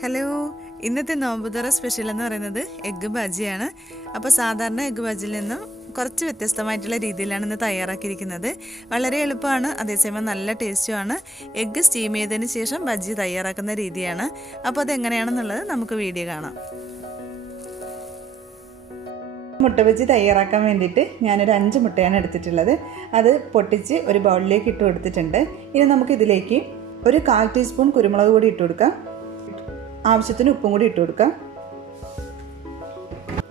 Hello, ഇന്നത്തെ നോമ്പുതുറ special എന്ന് പറയുന്നത് എഗ്ഗ് ബാജിയാണ്. അപ്പോൾ സാധാരണ എഗ്ഗ് ബാജിയിൽ നിന്നും കുറച്ച് വ്യത്യസ്തമായിട്ടുള്ള രീതിയിലാണ് ഇന്ന് തയ്യാറാക്കിയിരിക്കുന്നത്. വളരെ എളുപ്പമാണ്, അതേസമയം നല്ല ടേസ്റ്റുമാണ്. എഗ്ഗ് സ്റ്റീം ചെയ്തതിന് ശേഷം ബജി തയ്യാറാക്കുന്ന രീതിയാണ്. അപ്പോൾ അതെങ്ങനെയാണെന്നുള്ളത് നമുക്ക് വീഡിയോ കാണാം. മുട്ട ബജി തയ്യാറാക്കാൻ വേണ്ടിയിട്ട് ഞാനൊരു 5 മുട്ടയാണ് എടുത്തിട്ടുള്ളത്. അത് പൊട്ടിച്ച് ഒരു ബൗളിലേക്ക് ഇട്ട് കൊടുത്തിട്ടുണ്ട്. ഇനി നമുക്കിതിലേക്ക് ഒരു 1/4 ടീസ്പൂൺ കുരുമുളക് പൊടി ഇട്ട് കൊടുക്കാം. ആവശ്യത്തിന് ഉപ്പും കൂടി ഇട്ട് കൊടുക്കാം.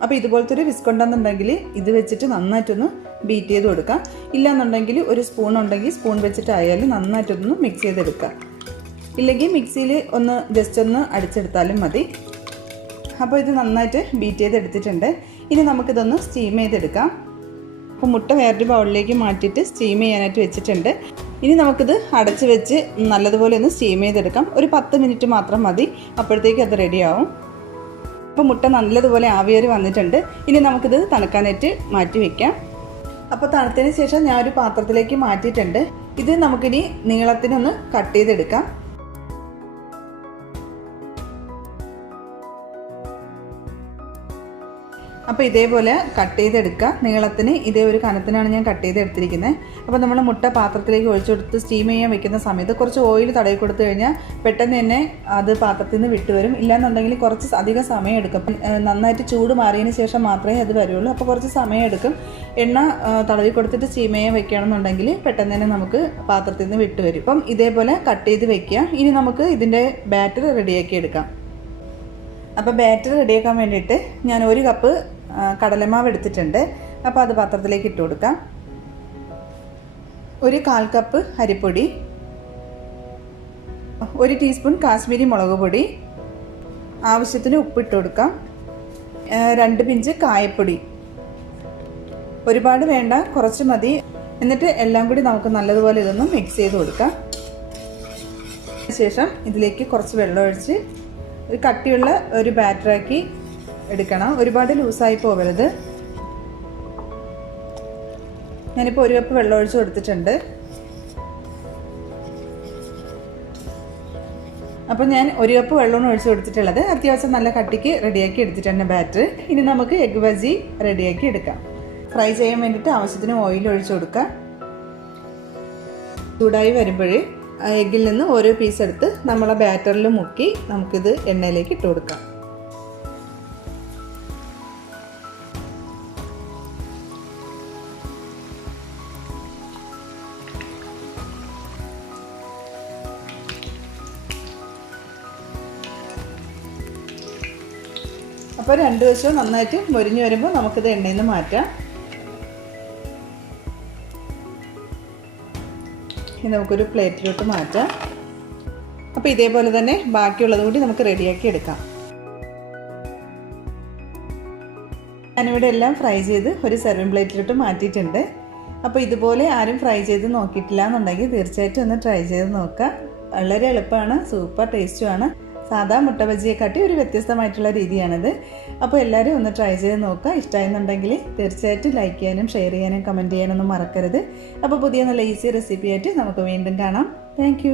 അപ്പോൾ ഇതുപോലത്തെ ഒരു വിസ്ക് ഉണ്ടെന്നുണ്ടെങ്കിൽ ഇത് വെച്ചിട്ട് നന്നായിട്ടൊന്ന് ബീറ്റ് ചെയ്ത് കൊടുക്കാം. ഇല്ലയെന്നുണ്ടെങ്കിൽ ഒരു സ്പൂൺ ഉണ്ടെങ്കിൽ സ്പൂൺ വെച്ചിട്ടായാലും നന്നായിട്ടൊന്ന് മിക്സ് ചെയ്തെടുക്കാം. ഇല്ലെങ്കിൽ മിക്സിയിൽ ജസ്റ്റ് ഒന്ന് അടിച്ചെടുത്താലും മതി. അപ്പോൾ ഇത് നന്നായിട്ട് ബീറ്റ് ചെയ്തെടുത്തിട്ടുണ്ട്. ഇനി നമുക്കിതൊന്ന് സ്റ്റീം ചെയ്തെടുക്കാം. അപ്പോൾ മുട്ട വേറൊരു ബൗളിലേക്ക് മാറ്റിയിട്ട് സ്റ്റീം ചെയ്യാനായിട്ട് വെച്ചിട്ടുണ്ട്. ഇനി നമുക്കിത് അടച്ച് വെച്ച് നല്ലതുപോലെ ഒന്ന് സ്റ്റീം ചെയ്തെടുക്കാം. ഒരു 10 മിനിറ്റ് മാത്രം മതി, അപ്പോഴത്തേക്ക് അത് റെഡിയാവും. അപ്പോൾ മുട്ട നല്ലതുപോലെ ആവിയേറി വന്നിട്ടുണ്ട്. ഇനി നമുക്കിത് തണുക്കാനായിട്ട് മാറ്റി വയ്ക്കാം. അപ്പോൾ തണുത്തതിന് ശേഷം ഞാൻ ഒരു പാത്രത്തിലേക്ക് മാറ്റിയിട്ടുണ്ട്. ഇത് നമുക്കിനി നീളത്തിനൊന്ന് കട്ട് ചെയ്തെടുക്കാം. അപ്പോൾ ഇതേപോലെ കട്ട് ചെയ്തെടുക്കുക. നീളത്തിന് ഇതേ ഒരു കനത്തിനാണ് ഞാൻ കട്ട് ചെയ്തെടുത്തിരിക്കുന്നത്. അപ്പോൾ നമ്മൾ മുട്ട പാത്രത്തിലേക്ക് ഒഴിച്ചു കൊടുത്ത് സ്റ്റീം ചെയ്യാൻ വെക്കുന്ന സമയത്ത് കുറച്ച് ഓയിൽ തടവി കൊടുത്തു കഴിഞ്ഞാൽ പെട്ടെന്ന് തന്നെ അത് പാത്രത്തിൽ നിന്ന് വിട്ടുവരും. ഇല്ലാന്നുണ്ടെങ്കിൽ കുറച്ച് അധികം സമയം എടുക്കും. നന്നായിട്ട് ചൂട് മാറിയതിന് ശേഷം മാത്രമേ അത് വരുള്ളൂ. അപ്പോൾ കുറച്ച് സമയം എടുക്കും. എണ്ണ തടവി കൊടുത്തിട്ട് സ്റ്റീം ചെയ്യാൻ വെക്കുകയാണെന്നുണ്ടെങ്കിൽ പെട്ടെന്ന് തന്നെ നമുക്ക് പാത്രത്തിൽ നിന്ന് വിട്ടുവരും. അപ്പം ഇതേപോലെ കട്ട് ചെയ്ത് വെക്കുക. ഇനി നമുക്ക് ഇതിൻ്റെ ബാറ്റർ റെഡിയാക്കി എടുക്കാം. അപ്പോൾ ബാറ്റർ റെഡിയാക്കാൻ വേണ്ടിയിട്ട് ഞാൻ 1 കപ്പ് കടലമാവ് എടുത്തിട്ടുണ്ട്. അപ്പോൾ അത് പാത്രത്തിലേക്ക് ഇട്ട് കൊടുക്കാം. ഒരു 1/4 കപ്പ് അരിപ്പൊടി, 1 ടീസ്പൂൺ കാശ്മീരി മുളക് പൊടി, ആവശ്യത്തിന് ഉപ്പിട്ട് കൊടുക്കാം. 2 പിഞ്ച് കായപ്പൊടി, ഒരുപാട് വേണ്ട, കുറച്ച് മതി. എന്നിട്ട് എല്ലാം കൂടി നമുക്ക് നല്ലതുപോലെ ഇതൊന്ന് മിക്സ് ചെയ്ത് കൊടുക്കാം. ശേഷം ഇതിലേക്ക് കുറച്ച് വെള്ളം ഒഴിച്ച് ഒരു കട്ടിയുള്ള ഒരു ബാറ്ററാക്കി എടുക്കണം. ഒരുപാട് ലൂസായി പോകരുത്. ഞാനിപ്പോൾ 1 കപ്പ് വെള്ളം ഒഴിച്ച് കൊടുത്തിട്ടുണ്ട്. അപ്പോൾ ഞാൻ 1 കപ്പ് വെള്ളമാണ് ഒഴിച്ച് കൊടുത്തിട്ടുള്ളത്. അത്യാവശ്യം നല്ല കട്ടിക്ക് റെഡിയാക്കി എടുത്തിട്ടുണ്ട് ബാറ്റർ. ഇനി നമുക്ക് എഗ്ഗ് ബജി റെഡിയാക്കി എടുക്കാം. ഫ്രൈ ചെയ്യാൻ വേണ്ടിയിട്ട് ആവശ്യത്തിന് ഓയിൽ ഒഴിച്ച് കൊടുക്കാം. ചൂടായി വരുമ്പോൾ എഗ്ഗിൽ നിന്ന് ഓരോ പീസ് എടുത്ത് നമ്മളെ ബാറ്ററിൽ മുക്കി നമുക്കിത് എണ്ണയിലേക്ക് ഇട്ട് കൊടുക്കാം. അപ്പോൾ 2 വശവും നന്നായിട്ട് മൊരിഞ്ഞ് വരുമ്പോൾ നമുക്കിത് എണ്ണയിൽ നിന്ന് മാറ്റാം. ഇനി നമുക്കൊരു പ്ലേറ്റിലോട്ട് മാറ്റാം. അപ്പോൾ ഇതേപോലെ തന്നെ ബാക്കിയുള്ളത് കൂടി നമുക്ക് റെഡിയാക്കി എടുക്കാം. ഞാനിവിടെ എല്ലാം ഫ്രൈ ചെയ്ത് ഒരു സെർവിങ് പ്ലേറ്റിലോട്ട് മാറ്റിയിട്ടുണ്ട്. അപ്പോൾ ഇതുപോലെ ആരും ഫ്രൈ ചെയ്ത് നോക്കിയിട്ടില്ല എന്നുണ്ടെങ്കിൽ തീർച്ചയായിട്ടും ഒന്ന് ട്രൈ ചെയ്ത് നോക്കുക. വളരെ എളുപ്പമാണ്, സൂപ്പർ ടേസ്റ്റുമാണ്. സാധാ മുട്ട ബജിയെക്കാട്ടി ഒരു വ്യത്യസ്തമായിട്ടുള്ള രീതിയാണിത്. അപ്പോൾ എല്ലാവരും ഒന്ന് ട്രൈ ചെയ്ത് നോക്കുക. ഇഷ്ടമായെന്നുണ്ടെങ്കിൽ തീർച്ചയായിട്ടും ലൈക്ക് ചെയ്യാനും ഷെയർ ചെയ്യാനും കമൻറ്റ് ചെയ്യാനൊന്നും മറക്കരുത്. അപ്പോൾ പുതിയ നല്ല ഈസി റെസിപ്പി ആയിട്ട് നമുക്ക് വീണ്ടും കാണാം. താങ്ക്